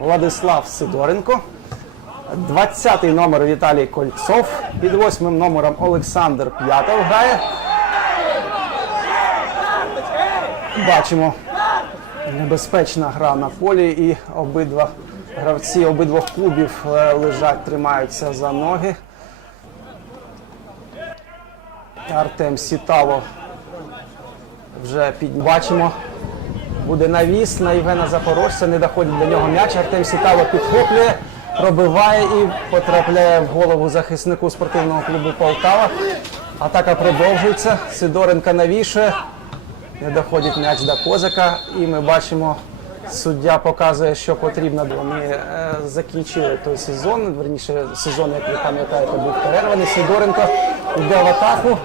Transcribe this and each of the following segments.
Владислав Сидоренко. 20-й номер Віталій Кольцов. Під восьмим номером Олександр П'ятов грає. Бачимо небезпечна гра на полі і обидва гравці обидвох клубів е, лежать, тримаються за ноги. Артем Сітало вже під бачимо. Буде навіс на Євгена Запорожця, не доходить до нього м'яч. Артем Сітало підхоплює, пробиває і потрапляє в голову захиснику спортивного клубу Полтава. Атака продовжується. Сидоренко навішує. Не доходить м'яч до козака, і ми бачимо, суддя показує, що потрібно. Вони е, закінчили той сезон, верніше сезон, як ви пам'ятаєте, був перерваний. Сидоренко йде в атаку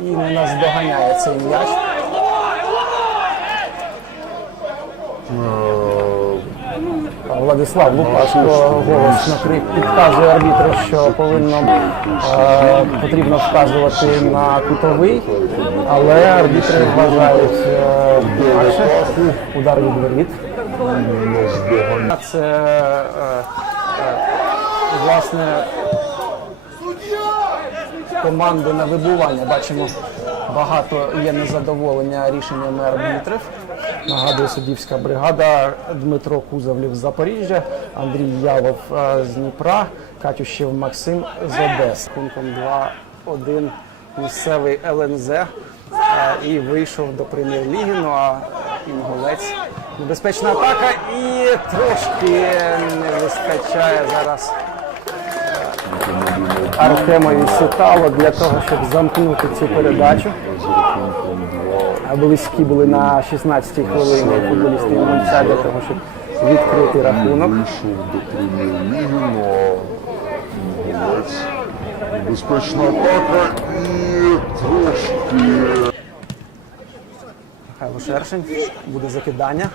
і не наздоганяє цей м'яч. Владислав Лукашко голосно крик підказує арбітру, що повинно е, потрібно вказувати на кутовий, але арбітри вважають е, удар від воріт. Це е, е, власне команди на вибування. Бачимо, багато є незадоволення рішеннями арбітрів. Нагадую, суддівська бригада Дмитро Кузовлів з Запоріжжя, Андрій Ялов е, з Дніпра, Катющев Максим з Одеси. Рахунком 2-1 місцевий ЛНЗ е, і вийшов до прем'єр-ліги. Ну а інгулець небезпечна атака і трошки не вистачає зараз Артемові Сітало для того, щоб замкнути цю передачу. Близькі були на 16-й хвилині футболісти Мунця для того, щоб відкрити рахунок. Вийшов до прем'єр-ліги, но Інгулець. Небезпечна атака і трошки Михайло Шершень буде закидання.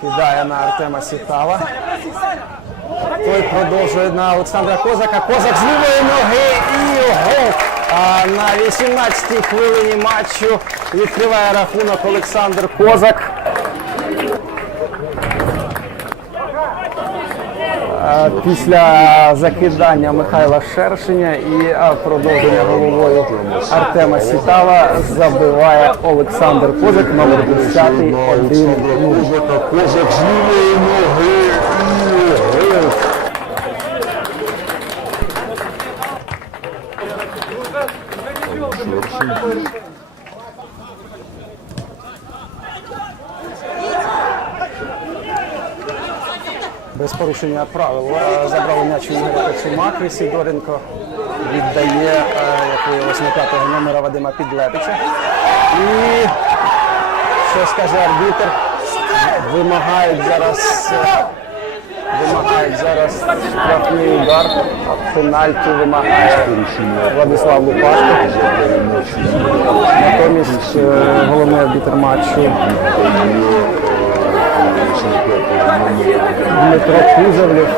Кидає на Артема Сітала. Той продовжує на Олександра Козака. Козак з лівої ноги і гол. На 18-й хвилині матчу. Відкриває рахунок Олександр Козак. Після закидання Михайла Шершеня і продовження головою Артема Сітала забиває Олександр Козак, номер 10 на 1 Козак з лівої ноги і гол. Без порушення правил. Забрали м'яч у Ігоря. Крис Сидоренко віддає, е, як на п'ятого номера Вадима Підлепича. І що скаже арбітр? Вимагають зараз. е, Вимагають зараз штрафний удар, а вимагає Владислав Лупашко. Натомість е, головний арбітр матчу Дмитро Кузовлів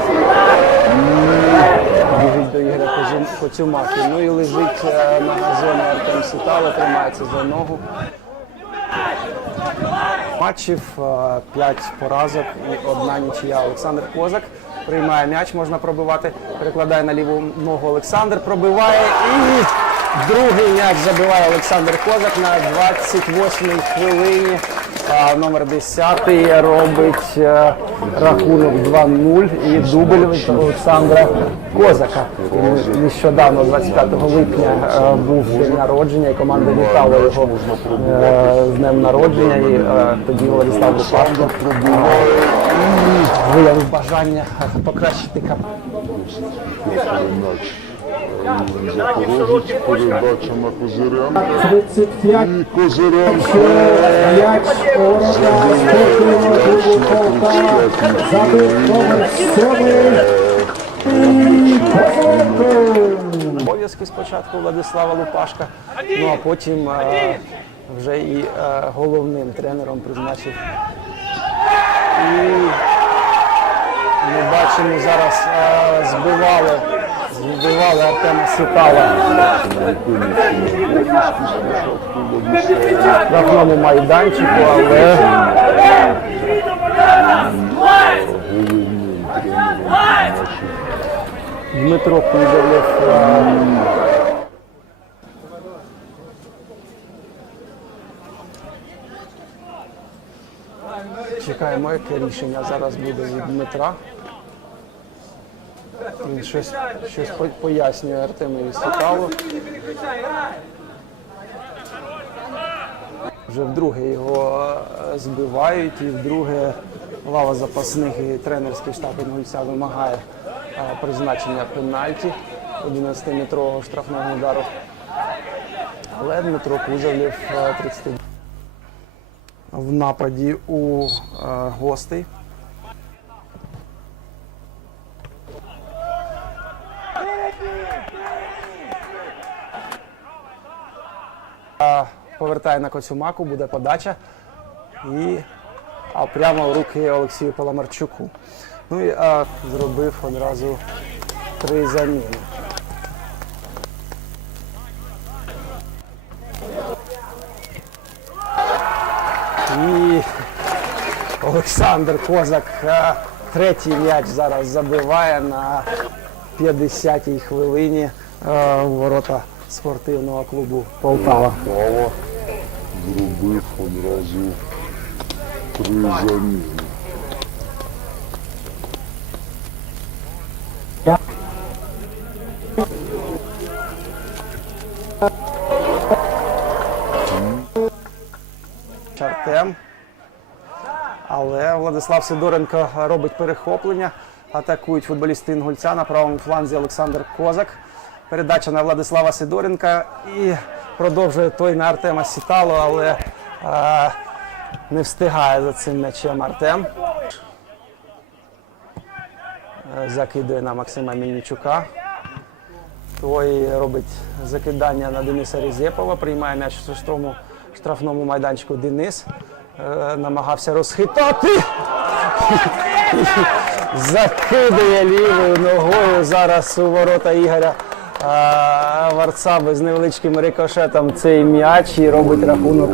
біжить до Ігоря Коцюмаки. Ну і лежить е, на газоні Артем Сітало, тримається за ногу. Матчів 5 поразок і одна нічия. Олександр Козак приймає м'яч, можна пробивати, перекладає на ліву ногу Олександр, пробиває і другий м'яч забиває Олександр Козак на 28-й хвилині. А номер 10 робить е, рахунок 2-0 і дубль від Олександра Козака. Нещодавно, 25 липня, е, був день народження, і команда вітала його е, з днем народження. І тоді Владислав Лупашко виявив бажання покращити кап. Запорожець, передача на Козиренка. 35 І 7 Обов'язки спочатку Владислава Лупашка, ну а потім е, вже і е, головним тренером призначив. І ми бачимо зараз е, збивали, збивали Артема Ситала в штрафному майданчику, але Дмитро Кузовлєв. Чекаємо, яке рішення зараз буде від Дмитра. Він щось, щось пояснює Артемові Сокалу. Вже вдруге його е, збивають, і вдруге лава запасних і тренерський штаб Інгульця вимагає е, призначення пенальті 11-метрового штрафного удару. Але Дмитро Кузовлєв е, 30 в нападі у е, гостей. Е, Повертає на Коцюмаку, буде подача. І а прямо в руки Олексію Паламарчуку. Ну і а, зробив одразу три заміни. І Олександр Козак а, третій м'яч зараз забиває на 50-й хвилині а, ворота спортивного клубу Полтава. Пава зробив одразу три заміни. Артем. Але Владислав Сидоренко робить перехоплення. Атакують футболісти Інгульця на правому фланзі Олександр Козак. Передача на Владислава Сидоренка і продовжує той на Артема Сітало, але е, не встигає за цим м'ячем Артем. Е, Закидує на Максима Мільничука. Той робить закидання на Дениса Різєпова, приймає м'яч в шостому штрафному майданчику Денис. Е, намагався розхитати. Закидує лівою ногою зараз у ворота Ігоря Варцаби з невеличким рикошетом цей м'яч і робить рахунок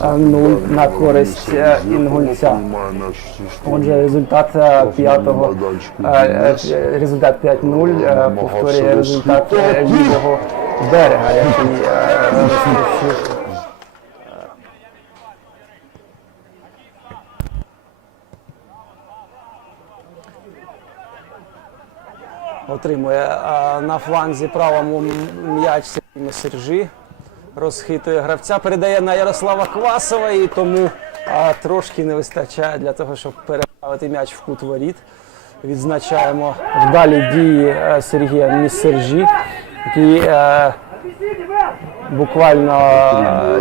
5-0 на користь е, інгульця. Отже, результат е, п'ятого е, е, результат 5-0 е, Намагався повторює результат е, лівого берега, який е, Отримує на фланзі правому м'яч Сержі. Розхитує гравця, передає на Ярослава Квасова і тому а, трошки не вистачає для того, щоб переправити м'яч в кут воріт. Відзначаємо вдалі дії е, Сергія Міссержі, який е, буквально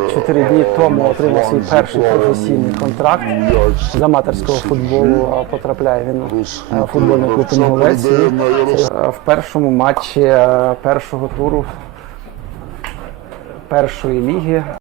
е, 4 дні тому отримав свій перший професійний контракт з аматорського футболу. е, Потрапляє він у футбольний клуб Інгулець. Е, В першому матчі е, першого туру першої ліги